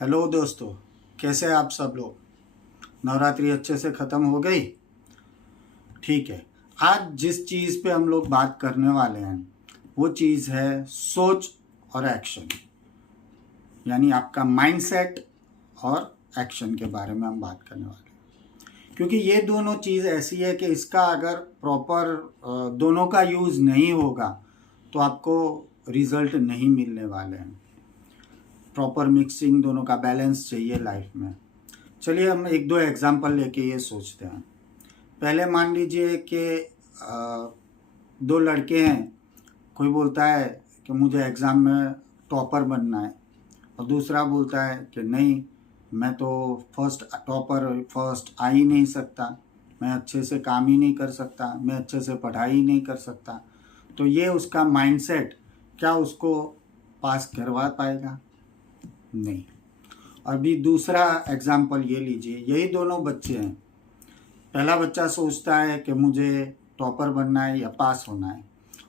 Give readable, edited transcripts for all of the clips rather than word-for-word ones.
Hello दोस्तों, कैसे हैं आप सब लोग। नवरात्रि अच्छे से ख़त्म हो गई। ठीक है, आज जिस चीज़ पे हम लोग बात करने वाले हैं वो चीज़ है सोच और एक्शन, यानी आपका माइंडसेट और एक्शन के बारे में हम बात करने वाले हैं। क्योंकि ये दोनों चीज़ ऐसी है कि इसका अगर प्रॉपर दोनों का यूज़ नहीं होगा तो आपको रिज़ल्ट नहीं मिलने वाले हैं। प्रॉपर मिक्सिंग, दोनों का बैलेंस चाहिए लाइफ में। चलिए हम एक दो एग्जांपल लेके ये सोचते हैं। पहले मान लीजिए कि दो लड़के हैं, कोई बोलता है कि मुझे एग्ज़ाम में टॉपर बनना है और दूसरा बोलता है कि नहीं, मैं तो फर्स्ट आ ही नहीं सकता, मैं अच्छे से काम ही नहीं कर सकता, मैं अच्छे से पढ़ाई ही नहीं कर सकता। तो ये उसका माइंडसेट क्या उसको पास करवा पाएगा? नहीं। अभी दूसरा एग्जाम्पल ये लीजिए, यही दोनों बच्चे हैं। पहला बच्चा सोचता है कि मुझे टॉपर बनना है या पास होना है,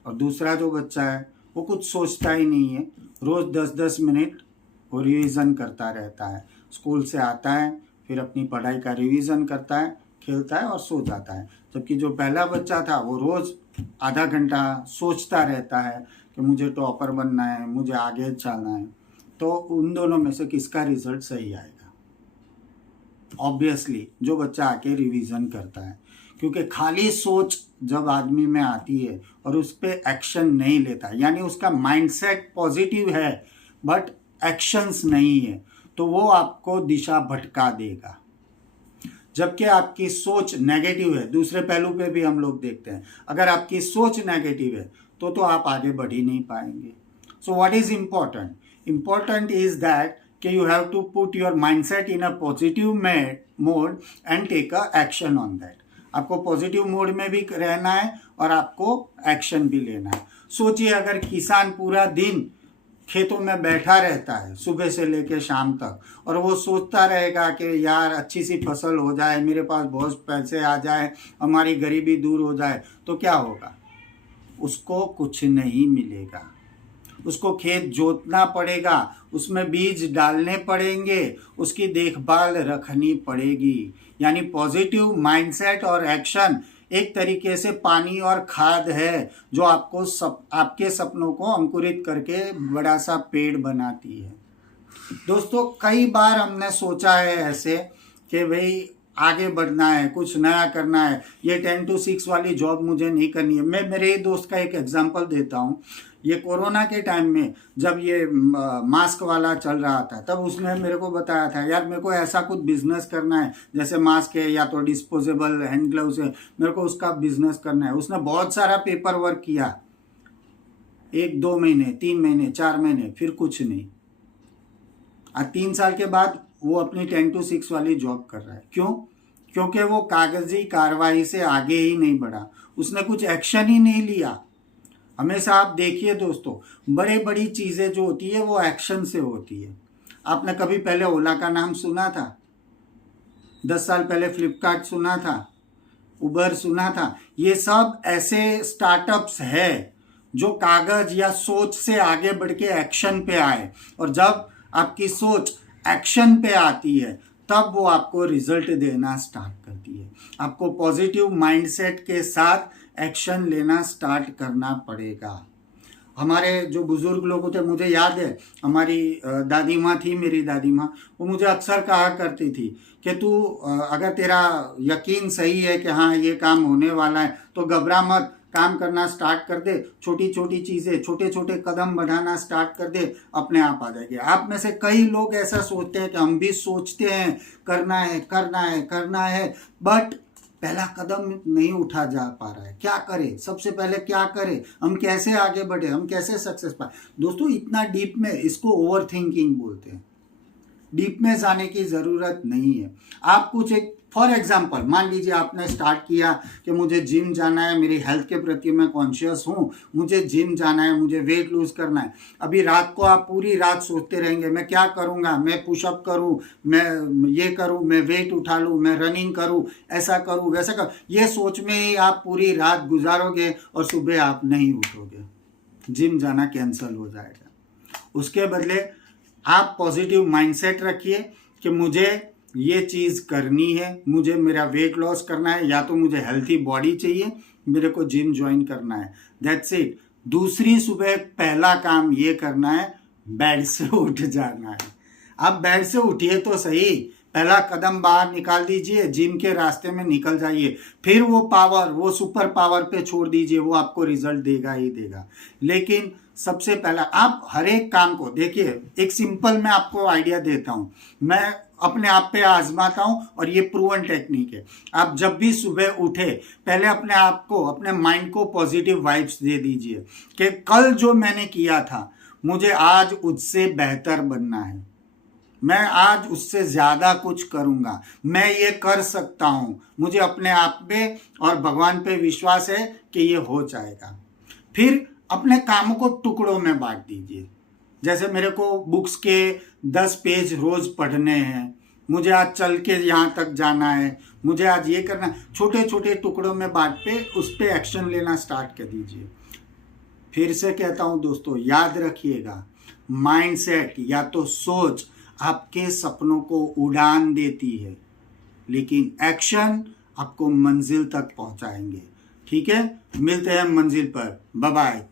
और दूसरा जो बच्चा है वो कुछ सोचता ही नहीं है, रोज़ 10-10 मिनट वो रिवीज़न करता रहता है। स्कूल से आता है, फिर अपनी पढ़ाई का रिवीज़न करता है, खेलता है और सो जाता है। जबकि जो पहला बच्चा था वो रोज़ आधा घंटा सोचता रहता है कि मुझे टॉपर बनना है, मुझे आगे चलना है। तो उन दोनों में से किसका रिजल्ट सही आएगा? ऑब्वियसली जो बच्चा आके रिवीजन करता है, क्योंकि खाली सोच जब आदमी में आती है और उस पर एक्शन नहीं लेता, यानी उसका माइंडसेट पॉजिटिव है बट एक्शंस नहीं है, तो वो आपको दिशा भटका देगा। जबकि आपकी सोच नेगेटिव है, दूसरे पहलू पे भी हम लोग देखते हैं, अगर आपकी सोच नेगेटिव है तो आप आगे बढ़ ही नहीं पाएंगे। So what is important? Important is that कि you have to put your mindset in a positive mode and take a action on that. आपको पॉजिटिव मोड में भी रहना है और आपको एक्शन भी लेना है। सोचिए, अगर किसान पूरा दिन खेतों में बैठा रहता है सुबह से लेकर शाम तक, और वो सोचता रहेगा कि यार अच्छी सी फसल हो जाए, मेरे पास बहुत पैसे आ जाए, हमारी गरीबी दूर हो जाए, तो क्या होगा? उसको कुछ नहीं मिलेगा। उसको खेत जोतना पड़ेगा, उसमें बीज डालने पड़ेंगे, उसकी देखभाल रखनी पड़ेगी। यानी पॉजिटिव माइंडसेट और एक्शन एक तरीके से पानी और खाद है जो आपके सपनों को अंकुरित करके बड़ा सा पेड़ बनाती है। दोस्तों, कई बार हमने सोचा है ऐसे कि भाई आगे बढ़ना है, कुछ नया करना है, ये 10 to 6 वाली जॉब मुझे नहीं करनी है। मैं मेरे दोस्त का एक एग्जांपल देता हूँ। ये कोरोना के टाइम में जब ये मास्क वाला चल रहा था, तब उसने मेरे को बताया था, यार मेरे को ऐसा कुछ बिजनेस करना है, जैसे मास्क है या तो डिस्पोजेबल हैंड ग्लव्स है, मेरे को उसका बिजनेस करना है। उसने बहुत सारा पेपर वर्क किया, 1-2 महीने, 3 महीने, 4 महीने, फिर कुछ नहीं। आज 3 साल के बाद वो अपनी 10 to 6 वाली जॉब कर रहा है। क्यों? क्योंकि वो कागजी कार्रवाई से आगे ही नहीं बढ़ा, उसने कुछ एक्शन ही नहीं लिया। हमेशा आप देखिए दोस्तों, बड़े बड़ी चीज़ें जो होती है वो एक्शन से होती है। आपने कभी पहले ओला का नाम सुना था? 10 साल पहले फ्लिपकार्ट सुना था, उबर सुना था? ये सब ऐसे स्टार्टअप्स है जो कागज या सोच से आगे बढ़ के एक्शन पे आए, और जब आपकी सोच एक्शन पे आती है तब वो आपको रिजल्ट देना स्टार्ट करती है। आपको पॉजिटिव माइंडसेट के साथ एक्शन लेना स्टार्ट करना पड़ेगा। हमारे जो बुजुर्ग लोग होते, मुझे याद है हमारी दादी माँ थी, मेरी दादी माँ, वो मुझे अक्सर कहा करती थी कि तू अगर तेरा यकीन सही है कि हाँ ये काम होने वाला है तो घबरा मत, काम करना स्टार्ट कर दे, छोटी छोटी चीज़ें, छोटे छोटे कदम बढ़ाना स्टार्ट कर दे, अपने आप आ जाएगी। आप में से कई लोग ऐसा सोचते हैं कि हम भी सोचते हैं करना है करना है करना है, बट पहला कदम नहीं उठा जा पा रहा है। क्या करें? सबसे पहले क्या करें? हम कैसे आगे बढ़े? हम कैसे सक्सेस पाए? दोस्तों, इतना डीप में इसको ओवर थिंकिंग बोलते हैं। डीप में जाने की ज़रूरत नहीं है। आप कुछ एक फॉर एग्जाम्पल मान लीजिए आपने स्टार्ट किया कि मुझे जिम जाना है, मेरी हेल्थ के प्रति मैं कॉन्शियस हूँ, मुझे जिम जाना है, मुझे वेट लूज करना है। अभी रात को आप पूरी रात सोचते रहेंगे, मैं क्या करूँगा, मैं पुशअप करूँ, मैं ये करूँ, मैं वेट उठा लूँ, मैं रनिंग करूँ, ऐसा करूँ, वैसा करूँ। ये सोच में ही आप पूरी रात गुजारोगे और सुबह आप नहीं उठोगे, जिम जाना कैंसिल हो जाएगा। उसके बदले आप पॉजिटिव माइंडसेट रखिए कि मुझे ये चीज़ करनी है, मुझे मेरा वेट लॉस करना है, या तो मुझे हेल्थी बॉडी चाहिए, मेरे को जिम ज्वाइन करना है, दैट्स इट। दूसरी सुबह पहला काम ये करना है, बेड से उठ जाना है। आप बेड से उठिए तो सही, पहला कदम बाहर निकाल दीजिए, जिम के रास्ते में निकल जाइए, फिर वो पावर, वो सुपर पावर पे छोड़ दीजिए, वो आपको रिजल्ट देगा ही देगा। लेकिन सबसे पहला आप हर एक काम को देखिए, एक सिंपल मैं आपको आइडिया देता हूँ, मैं अपने आप पे आजमाता हूँ और ये प्रूवन टेक्निक है। आप जब भी सुबह उठे, पहले अपने आप को, अपने माइंड को पॉजिटिव वाइब्स दे दीजिए कि कल जो मैंने किया था, मुझे आज उससे बेहतर बनना है, मैं आज उससे ज़्यादा कुछ करूँगा, मैं ये कर सकता हूँ, मुझे अपने आप पे और भगवान पे विश्वास है कि ये हो जाएगा। फिर अपने कामों को टुकड़ों में बांट दीजिए। जैसे मेरे को बुक्स के 10 पेज रोज़ पढ़ने हैं, मुझे आज चल के यहाँ तक जाना है, मुझे आज ये करना है, छोटे छोटे टुकड़ों में बांट पे उस पर एक्शन लेना स्टार्ट कर दीजिए। फिर से कहता हूँ दोस्तों, याद रखिएगा, माइंडसेट या तो सोच आपके सपनों को उड़ान देती है, लेकिन एक्शन आपको मंजिल तक पहुंचाएंगे। ठीक है, मिलते हैं मंजिल पर, बाय बाय।